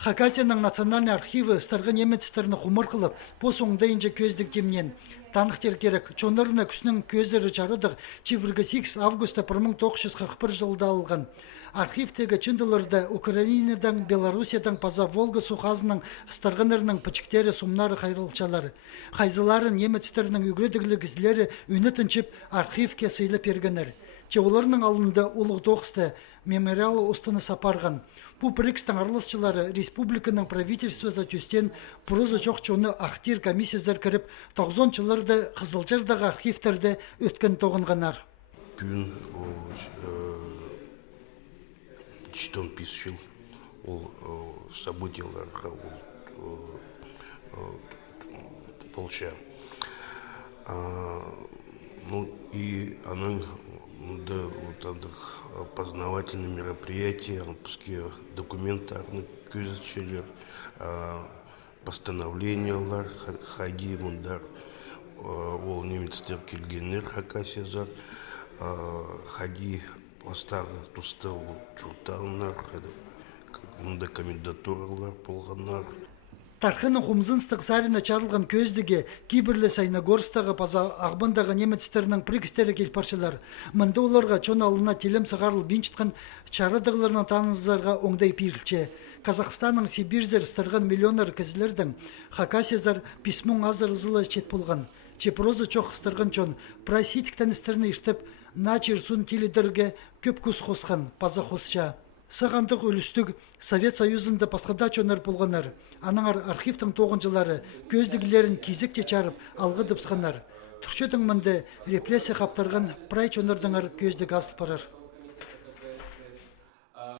Хакасияның национальный архивы старғы немецтеріні құмыр қылып, бос оңдайынша көздік кемнен. Танықтер керек, чонырына күснің көздері жарыдық 28 августа 1941 жылда алған. Архивтегі чындылырда Украинадан, Белоруссиядан паза Волга сухазының старғынырының пычықтері сумнары қайрылчалары. Қайзыларын немецтерінің үгредіглік ізлері үні тінчіп архивке сыйлы пергенер. Оларының алынды ұлық доқысты мемориалы ұстыны сапарған. Бұл бірікстің арлысшылары республиканың правительствосы түстен бұрызы жоқ чоны ақтир комиссияздар кіріп, 90 жылырды Қызылжардағы архивтерді өткен тоғынғанар. Бүгін чтон писшыл ол событияларға полша. Ну и аның познавательные мероприятия, пускай документарный көзетшелер, постановлениялар, хади мундар, ол немецтер келгеннер Хакасиязар, хади постағы тусты журталынар, мұнда комендатуралар болғанар. Тархының құмзынстық сарына чарылған көздіге Кибірлі Сайнагорстағы паза ағбындағы немецтерінің прикістері келпаршылар. Мұнда оларға чон алына телем сығарыл бенчітқан чарыдығыларына танызларға оңдай пейілче. Казахстанның Сибирзер стырған миллионер кізілердің Хакасиязар писмун азыр зылы чет болған. Чепрозы чоқ стырған чон праситіктен істеріні іштіп, начер сун теледірге көп көз қосқан паза қосша. Сағандық үлістік Совет Союзында пасқада чонар болғанар. Анаңар архивтың тоғынжылары көздігілерін кезекте чарып алғы дұпсқанар. Түрчетің мінді репрессия қаптырған прай чонардыңар көздік азып барар.